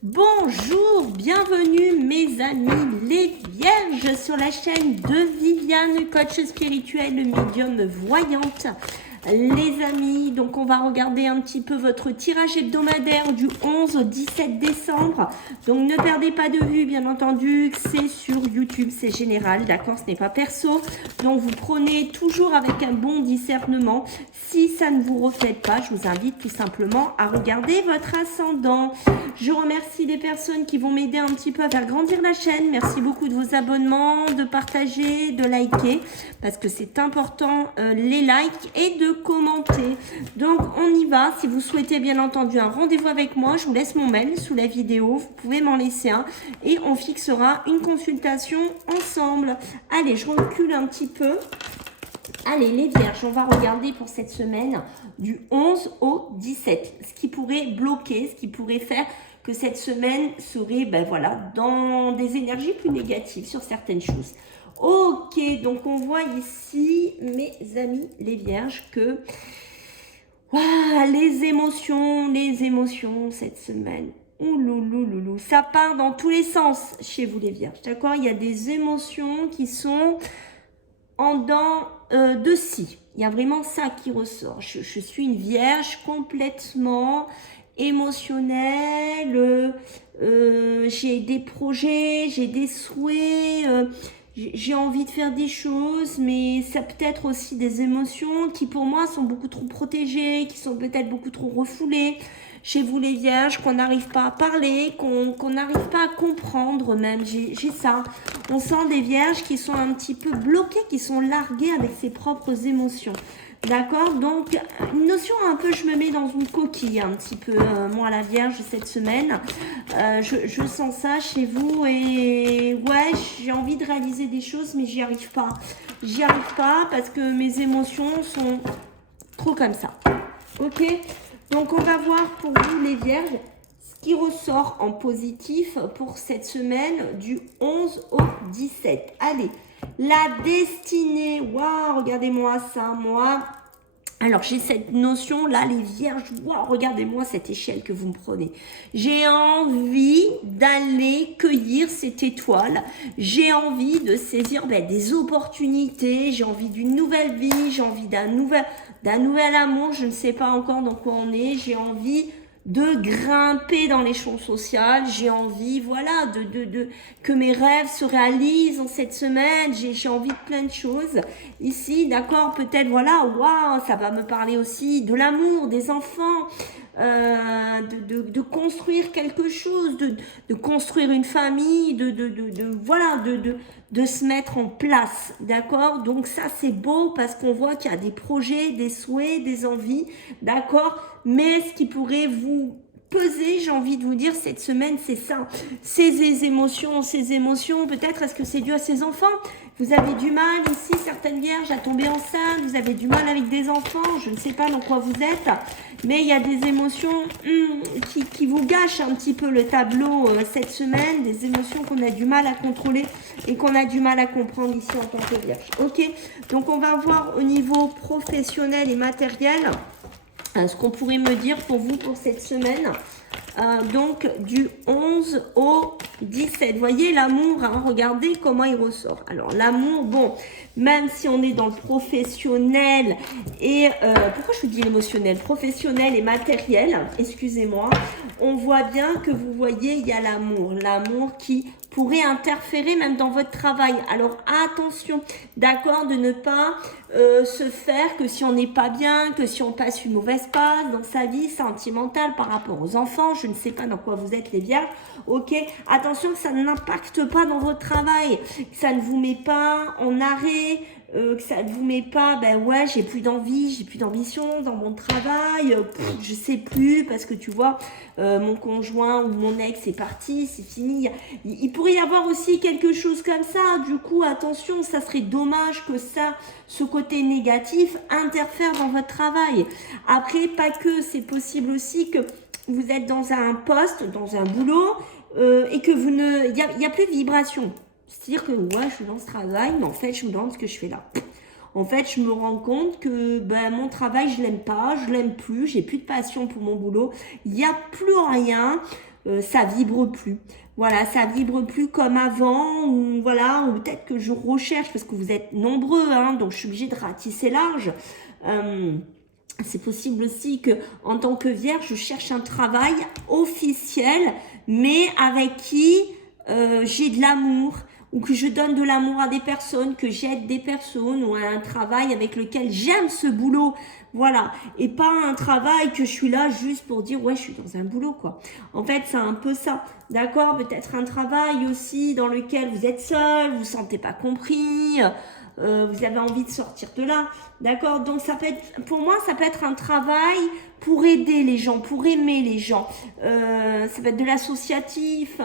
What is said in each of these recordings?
Bonjour, bienvenue mes amis les vierges sur la chaîne de Viviane, coach spirituel, médium voyante. Les amis, donc on va regarder un petit peu votre tirage hebdomadaire du 11 au 17 décembre. Donc ne perdez pas de vue, bien entendu, c'est sur YouTube, c'est général, d'accord, ce n'est pas perso. Donc vous prenez toujours avec un bon discernement. Si ça ne vous reflète pas, je vous invite tout simplement à regarder votre ascendant. Je remercie les personnes qui vont m'aider un petit peu à faire grandir la chaîne. Merci beaucoup de vos abonnements, de partager, de liker, parce que c'est important, les likes et de commenter. Donc on y va. Si vous souhaitez bien entendu un rendez-vous avec moi, je vous laisse mon mail sous la vidéo. Vous pouvez m'en laisser un et on fixera une consultation ensemble. Allez, je recule un petit peu. Allez, les vierges, on va regarder pour cette semaine du 11 au 17. Ce qui pourrait bloquer, ce qui pourrait faire que cette semaine serait, ben voilà, dans des énergies plus négatives sur certaines choses. Ok, donc on voit ici, mes amis, les vierges, que les émotions cette semaine. Ouloulouloulou, ça part dans tous les sens chez vous les vierges, d'accord? Il y a des émotions qui sont en dents de scie. Il y a vraiment ça qui ressort. Je suis une vierge complètement émotionnelle. J'ai des projets, j'ai des souhaits. J'ai envie de faire des choses, mais ça peut être aussi des émotions qui pour moi sont beaucoup trop protégées, qui sont peut-être beaucoup trop refoulées. Chez vous les vierges, qu'on n'arrive pas à parler, qu'on n'arrive pas à comprendre même, j'ai ça. On sent des vierges qui sont un petit peu bloquées, qui sont larguées avec ses propres émotions. D'accord? Donc, une notion un peu, je me mets dans une coquille un petit peu, moi la vierge, cette semaine. Je sens ça chez vous et ouais, j'ai envie de réaliser des choses, mais j'y arrive pas. J'y arrive pas parce que mes émotions sont trop comme ça. Ok? Donc, on va voir pour vous les vierges ce qui ressort en positif pour cette semaine du 11 au 17. Allez, la destinée. Waouh, regardez-moi ça, moi. Alors, j'ai cette notion-là, les vierges. Waouh, regardez-moi cette échelle que vous me prenez. J'ai envie d'aller cueillir cette étoile. J'ai envie de saisir des opportunités. J'ai envie d'une nouvelle vie. J'ai envie d'un nouvel amour. Je ne sais pas encore dans quoi on est. J'ai envie de grimper dans l'échelon social, j'ai envie, voilà, que mes rêves se réalisent en cette semaine, j'ai envie de plein de choses. Ici, d'accord, peut-être, voilà, waouh, ça va me parler aussi de l'amour, des enfants, de construire quelque chose, de construire une famille, de se mettre en place, d'accord? Donc ça, c'est beau parce qu'on voit qu'il y a des projets, des souhaits, des envies, d'accord? Mais ce qui pourrait vous peser, j'ai envie de vous dire, cette semaine, c'est ça. Ces émotions, peut-être, est-ce que c'est dû à ces enfants? Vous avez du mal ici, certaines vierges, à tomber enceinte, vous avez du mal avec des enfants, je ne sais pas dans quoi vous êtes, mais il y a des émotions qui vous gâchent un petit peu le tableau cette semaine, des émotions qu'on a du mal à contrôler et qu'on a du mal à comprendre ici en tant que vierge. Ok, donc on va voir au niveau professionnel et matériel ce qu'on pourrait me dire pour vous pour cette semaine. Donc du 11 au 17. Vous voyez l'amour, hein, regardez comment il ressort. Alors l'amour, bon, même si on est dans le professionnel et pourquoi je vous dis émotionnel, professionnel et matériel, excusez-moi, on voit bien que vous voyez, il y a l'amour qui pourrait interférer même dans votre travail. Alors attention, d'accord, de ne pas se faire que si on n'est pas bien, que si on passe une mauvaise passe dans sa vie sentimentale par rapport aux enfants, je ne sais pas dans quoi vous êtes les vierges, ok, attention que ça n'impacte pas dans votre travail, que ça ne vous met pas en arrêt, que ça ne vous met pas, ouais, j'ai plus d'envie, j'ai plus d'ambition dans mon travail, je sais plus, parce que tu vois, mon conjoint ou mon ex est parti, c'est fini. Il pourrait y avoir aussi quelque chose comme ça, du coup, attention, ça serait dommage que ce côté négatif interfère dans votre travail. Après, pas que, c'est possible aussi que vous êtes dans un poste, dans un boulot, et que il y a plus de vibration. C'est-à-dire que ouais, je suis dans ce travail, mais en fait, je me demande ce que je fais là. En fait, je me rends compte que mon travail, je l'aime pas, je l'aime plus, j'ai plus de passion pour mon boulot, il n'y a plus rien. ça vibre plus. Voilà, ça vibre plus comme avant, ou voilà, ou peut-être que je recherche, parce que vous êtes nombreux, hein, donc je suis obligée de ratisser large. C'est possible aussi que, en tant que vierge, je cherche un travail officiel, mais avec qui j'ai de l'amour, ou que je donne de l'amour à des personnes, que j'aide des personnes, ou à un travail avec lequel j'aime ce boulot. Voilà, et pas un travail que je suis là juste pour dire ouais je suis dans un boulot quoi. En fait c'est un peu ça, d'accord. Peut-être un travail aussi dans lequel vous êtes seul, vous vous sentez pas compris, vous avez envie de sortir de là, d'accord. Donc ça peut être, pour moi ça peut être un travail pour aider les gens, pour aimer les gens. Ça peut être de l'associatif,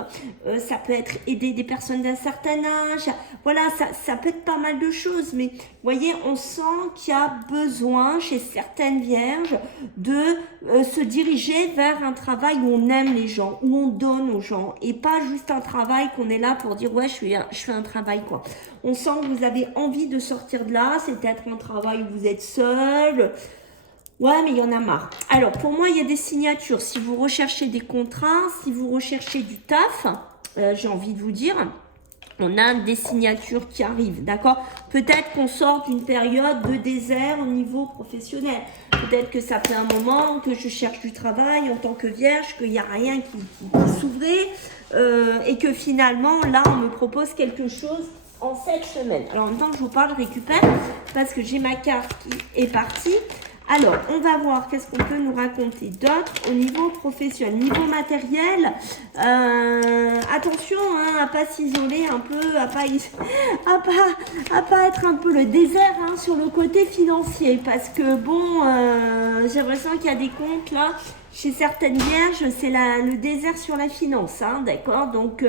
ça peut être aider des personnes d'un certain âge. Voilà, ça peut être pas mal de choses, mais vous voyez, on sent qu'il y a besoin chez certaines vierges de se diriger vers un travail où on aime les gens, où on donne aux gens, et pas juste un travail qu'on est là pour dire ouais je fais un travail quoi. On sent que vous avez envie de sortir de là, c'est peut-être un travail où vous êtes seul. Ouais, mais il y en a marre. Alors, pour moi, il y a des signatures. Si vous recherchez des contrats, si vous recherchez du taf, j'ai envie de vous dire, on a des signatures qui arrivent, d'accord. Peut-être qu'on sort d'une période de désert au niveau professionnel. Peut-être que ça fait un moment que je cherche du travail en tant que vierge, qu'il n'y a rien qui s'ouvrait et que finalement, là, on me propose quelque chose en cette semaine. Alors, en même temps que je vous parle, je récupère parce que j'ai ma carte qui est partie. Alors, on va voir qu'est-ce qu'on peut nous raconter d'autre au niveau professionnel. Niveau matériel, attention hein, à pas s'isoler un peu, à pas être un peu le désert hein, sur le côté financier. Parce que bon, j'ai l'impression qu'il y a des comptes là, chez certaines vierges, c'est le désert sur la finance, hein, d'accord. Donc,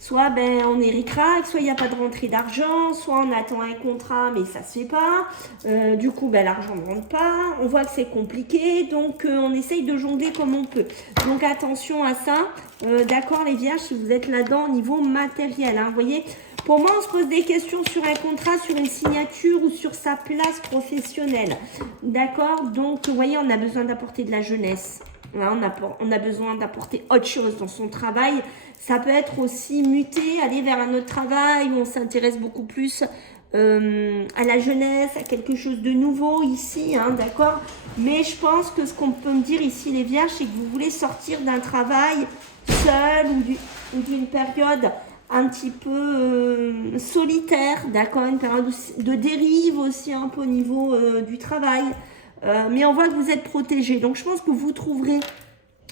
soit on est ric-rac, soit il n'y a pas de rentrée d'argent, soit on attend un contrat mais ça se fait pas. Du coup, l'argent ne rentre pas. On voit que c'est compliqué, donc on essaye de jongler comme on peut. Donc attention à ça, d'accord les vierges, si vous êtes là-dedans au niveau matériel, hein, vous voyez. Pour moi, on se pose des questions sur un contrat, sur une signature ou sur sa place professionnelle, d'accord. Donc, vous voyez, on a besoin d'apporter de la jeunesse. On a besoin d'apporter autre chose dans son travail. Ça peut être aussi muter, aller vers un autre travail où on s'intéresse beaucoup plus à la jeunesse, à quelque chose de nouveau ici, hein, d'accord. Mais je pense que ce qu'on peut me dire ici, les vierges, c'est que vous voulez sortir d'un travail seul ou d'une période un petit peu solitaire, d'accord, une période de dérive aussi un peu au niveau du travail. Mais on voit que vous êtes protégé. Donc, je pense que vous trouverez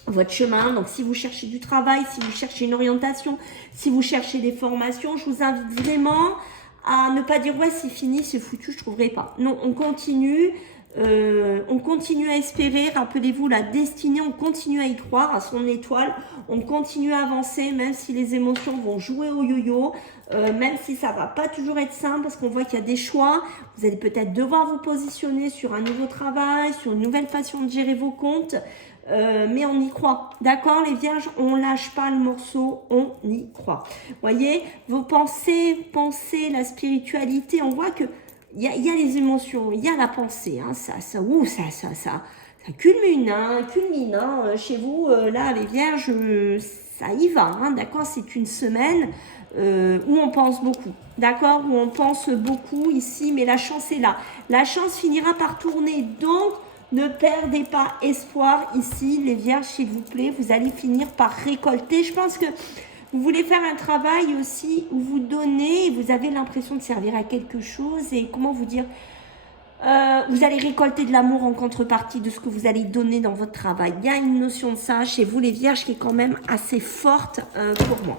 votre chemin. Donc, si vous cherchez du travail, si vous cherchez une orientation, si vous cherchez des formations, je vous invite vraiment à ne pas dire « Ouais, c'est fini, c'est foutu, je ne trouverai pas ». Non, on continue. On continue à espérer, rappelez-vous la destinée, on continue à y croire, à son étoile, on continue à avancer, même si les émotions vont jouer au yo-yo, même si ça va pas toujours être simple, parce qu'on voit qu'il y a des choix, vous allez peut-être devoir vous positionner sur un nouveau travail, sur une nouvelle façon de gérer vos comptes, mais on y croit, d'accord les vierges, on lâche pas le morceau, on y croit. Voyez, vos pensées, la spiritualité, on voit que il y a les émotions, il y a la pensée, hein, ça culmine, hein, chez vous, là, les vierges, ça y va, hein, d'accord, c'est une semaine où on pense beaucoup, d'accord, où on pense beaucoup ici, mais la chance est là. La chance finira par tourner, donc ne perdez pas espoir ici, les vierges, s'il vous plaît, vous allez finir par récolter. Je pense que vous voulez faire un travail aussi où vous donnez et vous avez l'impression de servir à quelque chose et comment vous dire, vous allez récolter de l'amour en contrepartie de ce que vous allez donner dans votre travail. Il y a une notion de ça chez vous les vierges qui est quand même assez forte pour moi.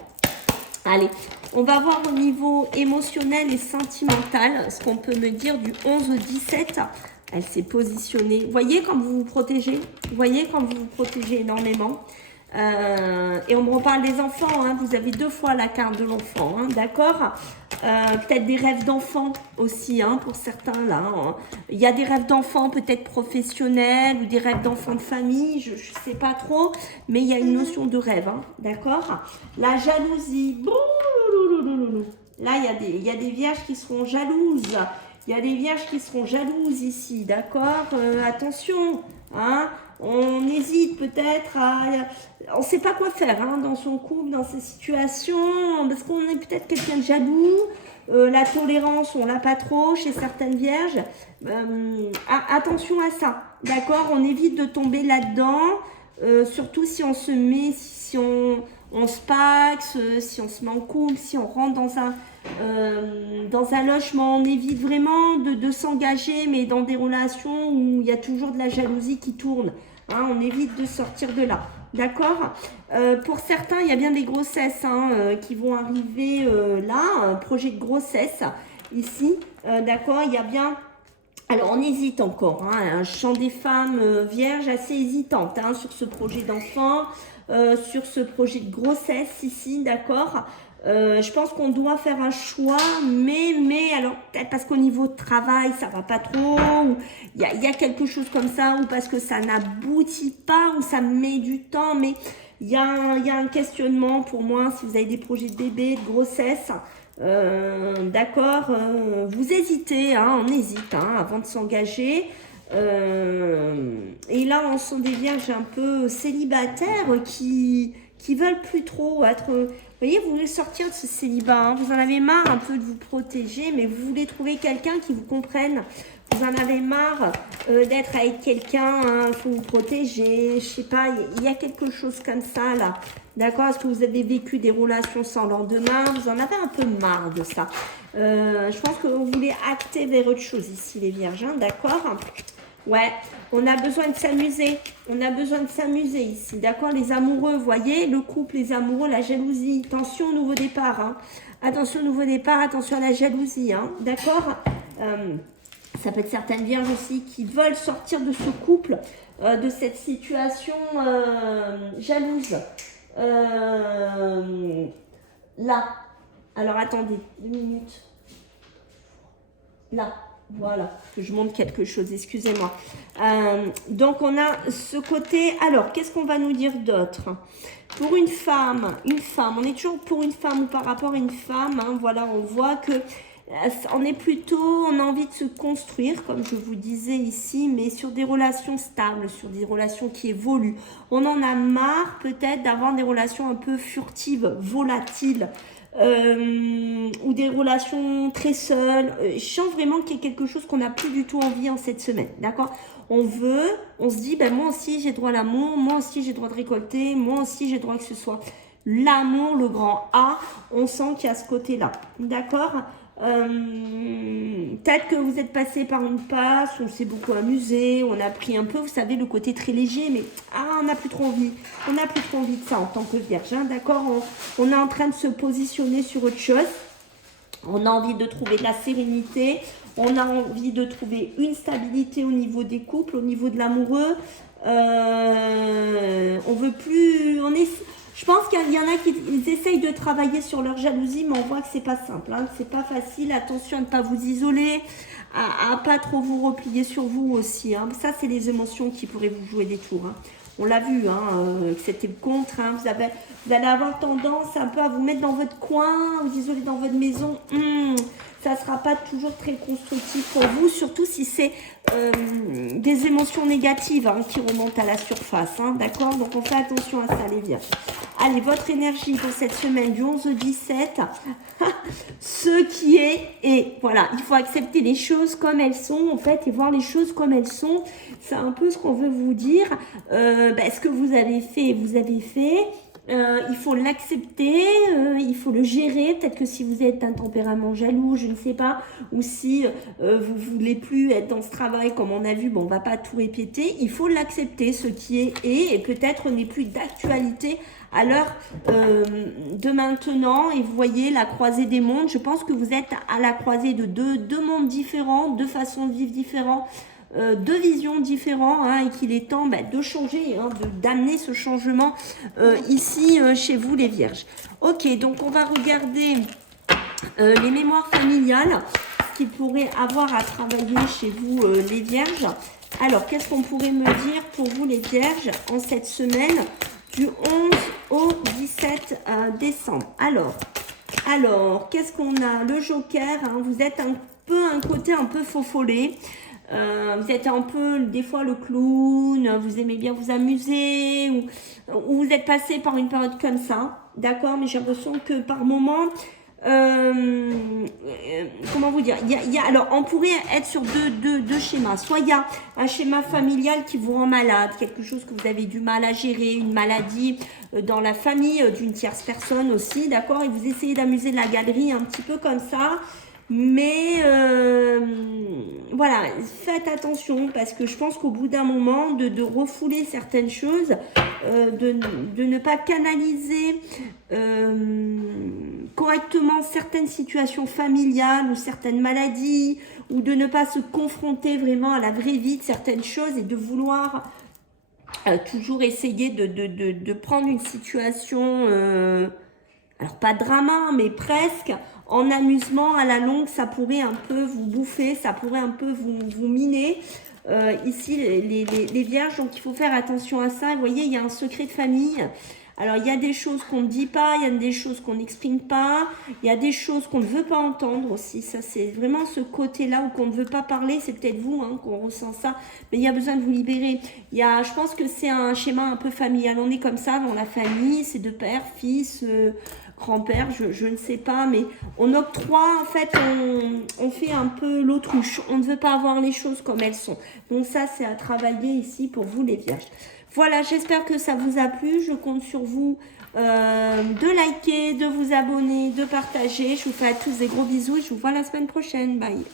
Allez, on va voir au niveau émotionnel et sentimental ce qu'on peut me dire du 11 au 17. Elle s'est positionnée. Vous voyez quand vous vous protégez? Vous voyez quand vous vous protégez énormément? Et on me reparle des enfants, hein. Vous avez deux fois la carte de l'enfant, hein, d'accord. Peut-être des rêves d'enfants aussi, hein, pour certains là. Hein. Il y a des rêves d'enfants peut-être professionnels ou des rêves d'enfants de famille, je ne sais pas trop, mais il y a une notion de rêve, hein, d'accord. La jalousie, là il y a des vierges qui seront jalouses. Il y a des vierges qui seront jalouses ici, d'accord. Attention, hein. on hésite peut-être à... On ne sait pas quoi faire hein, dans son couple, dans ces situations, parce qu'on est peut-être quelqu'un de jaloux. La tolérance, on l'a pas trop chez certaines vierges. Attention à ça, d'accord? On évite de tomber là-dedans, surtout si on se met, si on se paxe, si on se met en couple, si on rentre dans un logement. On évite vraiment de s'engager, mais dans des relations où il y a toujours de la jalousie qui tourne. Hein, on évite de sortir de là. D'accord. Pour certains, il y a bien des grossesses hein, qui vont arriver là, un projet de grossesse ici. D'accord, il y a bien... Alors, on hésite encore. Hein, un chant des femmes vierges assez hésitante hein, sur ce projet d'enfant, sur ce projet de grossesse ici. D'accord. Je pense qu'on doit faire un choix, mais alors peut-être parce qu'au niveau de travail, ça va pas trop, ou il y a quelque chose comme ça, ou parce que ça n'aboutit pas, ou ça met du temps, mais il y a un questionnement pour moi, si vous avez des projets de bébé, de grossesse, d'accord, vous hésitez, hein, on hésite hein, avant de s'engager. Et là, on sent des vierges un peu célibataires qui veulent plus trop être... Vous voyez, vous voulez sortir de ce célibat, hein, vous en avez marre un peu de vous protéger, mais vous voulez trouver quelqu'un qui vous comprenne. Vous en avez marre d'être avec quelqu'un, il faut vous protéger, je sais pas, il y a quelque chose comme ça là. D'accord? Est-ce que vous avez vécu des relations sans lendemain? Vous en avez un peu marre de ça. Je pense que vous voulez acter vers autre chose ici les vierges, hein, d'accord? Ouais, on a besoin de s'amuser. On a besoin de s'amuser ici, d'accord? Les amoureux, vous voyez, le couple, les amoureux, la jalousie. Attention au nouveau départ, hein. Attention au nouveau départ, attention à la jalousie, hein. D'accord? Ça peut être certaines vierges aussi qui veulent sortir de ce couple, de cette situation jalouse. Là. Alors, attendez, 2 minutes. Là. Voilà, que je montre quelque chose, excusez-moi. Donc, on a ce côté... Alors, qu'est-ce qu'on va nous dire d'autre? Pour une femme, on est toujours pour une femme ou par rapport à une femme. Hein, voilà, on voit que on est plutôt... On a envie de se construire, comme je vous disais ici, mais sur des relations stables, sur des relations qui évoluent. On en a marre peut-être d'avoir des relations un peu furtives, volatiles. Ou des relations très seules. Je sens vraiment qu'il y a quelque chose qu'on n'a plus du tout envie en cette semaine, d'accord? On se dit, ben moi aussi j'ai droit à l'amour, moi aussi j'ai droit de récolter, moi aussi j'ai droit que ce soit l'amour, le grand A. On sent qu'il y a ce côté-là, d'accord? Peut-être que vous êtes passé par une passe, on s'est beaucoup amusé, on a pris un peu, vous savez, le côté très léger, mais on n'a plus trop envie. On n'a plus trop envie de ça en tant que vierge, hein, d'accord? On est en train de se positionner sur autre chose. On a envie de trouver de la sérénité. On a envie de trouver une stabilité au niveau des couples, au niveau de l'amoureux. On veut plus... Je pense qu'il y en a qui essayent de travailler sur leur jalousie, mais on voit que c'est pas simple, hein, c'est pas facile. Attention à ne pas vous isoler, à pas trop vous replier sur vous aussi. Hein. Ça, c'est les émotions qui pourraient vous jouer des tours. Hein. On l'a vu, hein, que c'était le contre. Hein. Vous allez avoir tendance un peu à vous mettre dans votre coin, vous isoler dans votre maison. Ça ne sera pas toujours très constructif pour vous, surtout si c'est des émotions négatives hein, qui remontent à la surface. Hein, d'accord? Donc, on fait attention à ça, les vierges. Allez, votre énergie pour cette semaine du 11 au 17, ce qui est, et voilà, il faut accepter les choses comme elles sont, en fait, et voir les choses comme elles sont. C'est un peu ce qu'on veut vous dire. Ce que vous avez fait, vous avez fait. Il faut l'accepter, il faut le gérer. Peut-être que si vous êtes un tempérament jaloux, je ne sais pas, ou si vous voulez plus être dans ce travail comme on a vu, bon, on va pas tout répéter. Il faut l'accepter, ce qui est, et peut-être n'est plus d'actualité à l'heure de maintenant. Et vous voyez la croisée des mondes. Je pense que vous êtes à la croisée de deux mondes différents, deux façons de vivre différentes. Deux visions différentes hein, et qu'il est temps de changer, hein, d'amener ce changement ici chez vous les vierges. Ok, donc on va regarder les mémoires familiales, ce qu'il pourrait avoir à travailler chez vous les vierges. Alors, qu'est-ce qu'on pourrait me dire pour vous les vierges en cette semaine du 11 au 17 décembre? Alors qu'est-ce qu'on a? Le joker, hein, vous êtes un côté un peu faux follet. Vous êtes un peu des fois le clown, vous aimez bien vous amuser, ou vous êtes passé par une période comme ça, d'accord, mais j'ai l'impression que par moment, comment vous dire, alors on pourrait être sur deux schémas. Soit il y a un schéma familial qui vous rend malade, quelque chose que vous avez du mal à gérer, une maladie dans la famille d'une tierce personne aussi, d'accord, et vous essayez d'amuser la galerie un petit peu comme ça. Mais voilà, faites attention parce que je pense qu'au bout d'un moment, de refouler certaines choses, de ne pas canaliser correctement certaines situations familiales ou certaines maladies, ou de ne pas se confronter vraiment à la vraie vie de certaines choses et de vouloir toujours essayer de prendre une situation, alors pas drama, mais presque, en amusement à la longue, ça pourrait un peu vous bouffer, ça pourrait un peu vous miner. Ici, les vierges, donc il faut faire attention à ça. Vous voyez, il y a un secret de famille. Alors, il y a des choses qu'on ne dit pas, il y a des choses qu'on n'exprime pas, il y a des choses qu'on ne veut pas entendre aussi. Ça, c'est vraiment ce côté-là où qu'on ne veut pas parler. C'est peut-être vous hein, qu'on ressent ça, mais il y a besoin de vous libérer. Je pense que c'est un schéma un peu familial. On est comme ça dans la famille, c'est de père, fils, grand-père, je ne sais pas, mais on octroie, en fait, on fait un peu l'autruche. On ne veut pas avoir les choses comme elles sont. Donc ça, c'est à travailler ici pour vous les vierges. Voilà, j'espère que ça vous a plu. Je compte sur vous de liker, de vous abonner, de partager. Je vous fais à tous des gros bisous et je vous vois la semaine prochaine. Bye.